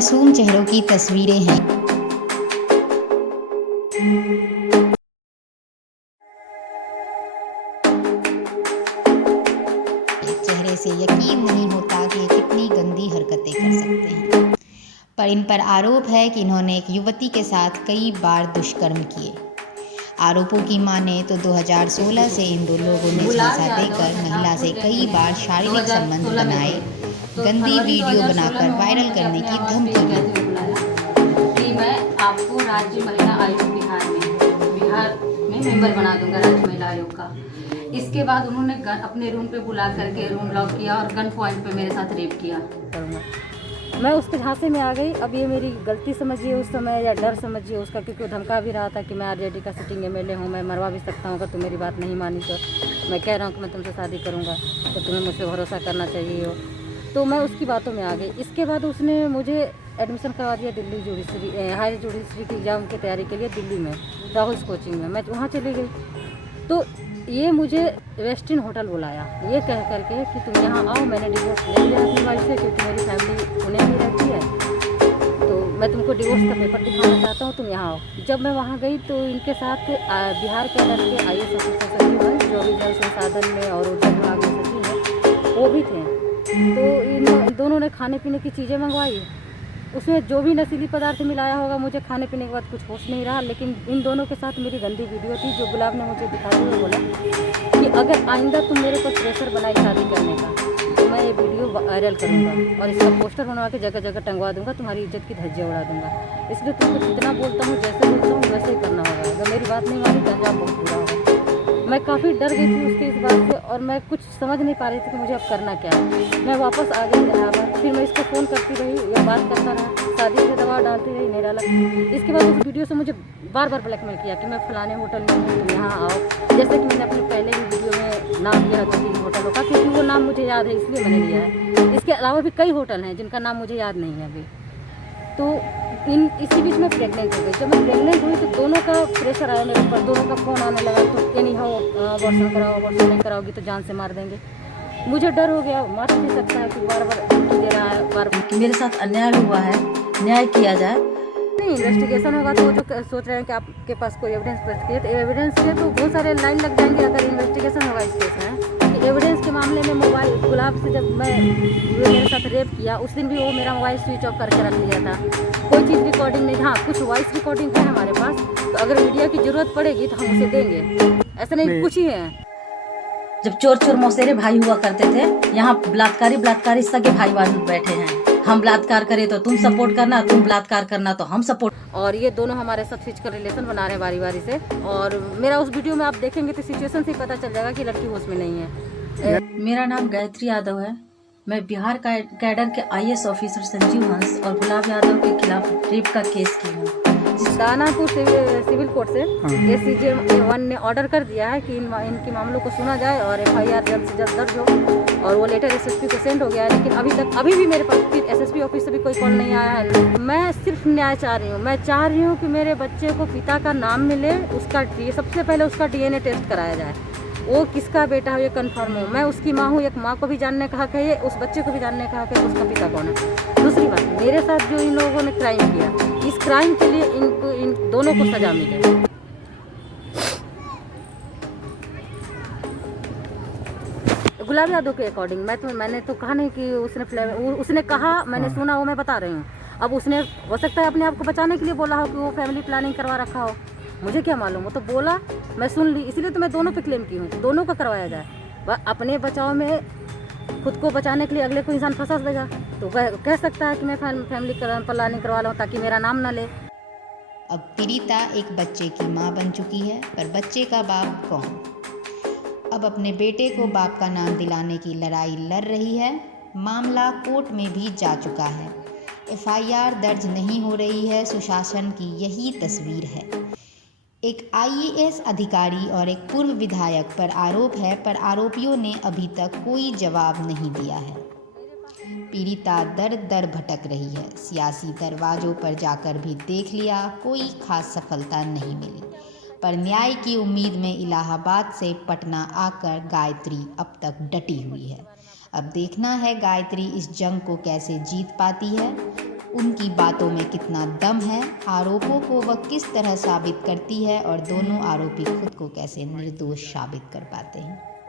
मासूम चेहरों की तस्वीरें हैं। चेहरे से यकीन नहीं होता कि ये कितनी गंदी हरकतें कर सकते हैं। पर इन पर आरोप है कि इन्होंने एक युवती के साथ कई बार दुष्कर्म किए। आरोपों की माने तो 2016 से इन दो लोगों ने झांसा देकर महिला से कई बार शारीरिक संबंध बनाए, गंदी वीडियो बनाकर वायरल करने की धमकी दी। कि मैं आपको राज्य महिला आयोग बिहार में मेंबर बना दूंगा राज्य महिला आयोग का। इसके बाद उन्होंने अपने रूम पे बुला करके रूम लॉक किया और गन पॉइंट पे मेरे साथ रेप किया। मैं उसके झांसे में आ गई। अब ये मेरी गलती समझिए उस समय या डर समझिए उसका, क्योंकि वो धमका भी रहा था कि मैं आरजेडी का सिटिंग एमएलए हूँ, मैं मरवा भी सकता हूँ अगर तुम मेरी बात नहीं मानी तो। मैं कह रहा हूँ कि मैं तुमसे शादी करूँगा तो तुम्हें मुझसे भरोसा करना चाहिए हो। तो मैं उसकी बातों में आ गई। इसके बाद उसने मुझे एडमिशन करवा दिया दिल्ली जुडिशरी हायर जुडिशरी की एग्ज़ाम की तैयारी के लिए दिल्ली में राहुल कोचिंग में। मैं वहाँ चली गई तो ये मुझे वेस्टिन होटल बुलाया ये कह करके कि तुम यहाँ आओ। मैंने डिवोर्स ले लिया अपनी वाइफ से क्योंकि मेरी फैमिली पुणे में रहती है, तो मैं तुमको डिवोर्स का पेपर दिखाना चाहता हूँ, तुम यहाँ आओ। जब मैं वहाँ गई तो इनके साथ बिहार के अंदर के IAS ऑफिसर सचिव हैं जो भी जल संसाधन में और ऊर्जा विभाग में सचिव हैं वो भी थे। तो इन दोनों ने खाने पीने की चीज़ें मंगवाई। उसमें जो भी नशीली पदार्थ मिलाया होगा मुझे खाने पीने के बाद कुछ होश नहीं रहा, लेकिन इन दोनों के साथ मेरी गंदी वीडियो थी जो गुलाब ने मुझे दिखाते हुए बोला कि अगर आइंदा तुम मेरे पर प्रेशर बनाई शादी करने का तो मैं ये वीडियो वायरल करूँगा और इसका पोस्टर बनवा के जगह जगह टंगवा दूँगा, तुम्हारी इज्जत की धज्जियाँ उड़ा दूँगा। इसलिए तुमको जितना बोलता हूँ जैसे बोलता हूँ वैसे ही करना होगा। अगर मेरी बात नहीं मानी तो अंजाम बहुत बुरा होगा। मैं काफ़ी डर गई थी उसके इस बात से और मैं कुछ समझ नहीं पा रही थी कि मुझे अब करना क्या है। मैं वापस आ गई इलाहाबाद। फिर मैं इसको फ़ोन करती रही या बात करता रहा, शादी के दबाव डालती रही, नहीं डाला। इसके बाद उस वीडियो से मुझे बार बार ब्लैकमेल किया कि मैं फलाने होटल में हूँ, तुम यहाँ आओ। जैसे कि मैंने अपने पहले भी वीडियो में नाम लिया 2-3 होटलों का, क्योंकि वो नाम मुझे याद है इसलिए मैंने लिया है। इसके अलावा भी कई होटल हैं जिनका नाम मुझे याद नहीं है अभी। तो इसी बीच में प्रेग्नेंट हो गई। जब मैं प्रेग्नेंट हुई तो दोनों का प्रेशर आया मेरे ऊपर, दोनों का फ़ोन आने लगा तो ये नहीं हो अबॉर्शन कराओ, अबॉर्शन नहीं कराओगी तो जान से मार देंगे। मुझे डर हो गया, मार भी सकता है कि बार बार धमकी दे रहा है, बार कि मेरे साथ अन्याय हुआ है, न्याय किया जाए। नहीं इन्वेस्टिगेशन होगा तो जो सोच रहे हैं कि आपके पास कोई एविडेंस पेश किए तो एविडेंस के तो बहुत सारे लाइन लग जाएंगे। अगर इन्वेस्टिगेशन होगा इस केस में कि एविडेंस के मामले में मोबाइल गुलाब से जब मैं मेरे साथ रेप किया उस दिन भी वो मेरा मोबाइल स्विच ऑफ करके रख लिया था, कोई चीज़ रिकॉर्डिंग नहीं। हाँ कुछ वॉइस रिकॉर्डिंग है हमारे पास, तो अगर मीडिया की ज़रूरत पड़ेगी तो हम उसे देंगे, ऐसा नहीं कुछ ही है। जब चोर चोर मौसेरे भाई हुआ करते थे, यहाँ बलात्कारी सगे भाई बैठे हैं। हम बलात्कार करें तो तुम सपोर्ट करना, तुम बलात्कार करना तो हम सपोर्ट। और ये दोनों हमारे साथ फिजिकल रिलेशन बना रहे हैं बारी बारी से। और मेरा उस वीडियो में आप देखेंगे तो सिचुएशन से ही पता चल जाएगा कि लड़की होश में नहीं है। मेरा नाम गायत्री यादव है। मैं बिहार का कैडर के IAS ऑफिसर संजीव हंस और गुलाब यादव के खिलाफ रेप का केस की हूँ। दानापुर सिविल कोर्ट से ACJ 1 ने ऑर्डर कर दिया है कि इनके मामलों को सुना जाए और FIR जल्द से जल्द दर्ज हो, और वो लेटर SSP को सेंड हो गया है। लेकिन अभी भी मेरे पास फिर SSP ऑफिस से भी कोई कॉल नहीं आया है। मैं सिर्फ न्याय चाह रही हूँ। मैं चाह रही हूँ कि मेरे बच्चे को पिता का नाम मिले, उसका सबसे पहले उसका DNA टेस्ट कराया जाए, वो किसका बेटा हो ये कंफर्म हो। मैं उसकी माँ हूँ, एक माँ को भी जानने का हक है, ये उस बच्चे को भी जानने का हक है उसका पिता कौन है। दूसरी बात, मेरे साथ जो इन लोगों ने क्राइम किया, इस क्राइम के लिए इन दोनों को सजा मिले। गुलाब यादव के अकॉर्डिंग मैंने तो कहा नहीं कि उसने कहा, मैंने सुना, वो मैं बता रही हूँ। अब उसने हो सकता है अपने आप को बचाने के लिए बोला हो कि वो फैमिली प्लानिंग करवा रखा हो, मुझे क्या मालूम। वो तो बोला, मैं सुन ली, इसलिए तो मैं दोनों पे क्लेम की हूँ, दोनों का करवाया जाए। अपने बचाव में खुद को बचाने के लिए अगले को इंसान फंसा देगा तो वह कह सकता है कि मैं फैमिली प्लानिंग करवा लूँ ताकि मेरा नाम ना ले। अब पीड़िता एक बच्चे की मां बन चुकी है, पर बच्चे का बाप कौन? अब अपने बेटे को बाप का नाम दिलाने की लड़ाई लड़ रही है। मामला कोर्ट में भी जा चुका है। FIR दर्ज नहीं हो रही है। सुशासन की यही तस्वीर है। एक IAS अधिकारी और एक पूर्व विधायक पर आरोप है, पर आरोपियों ने अभी तक कोई जवाब नहीं दिया है। पीड़िता दर दर भटक रही है। सियासी दरवाजों पर जाकर भी देख लिया, कोई खास सफलता नहीं मिली। पर न्याय की उम्मीद में इलाहाबाद से पटना आकर गायत्री अब तक डटी हुई है। अब देखना है गायत्री इस जंग को कैसे जीत पाती है। उनकी बातों में कितना दम है, आरोपों को वह किस तरह साबित करती है और दोनों आरोपी खुद को कैसे निर्दोष साबित कर पाते हैं।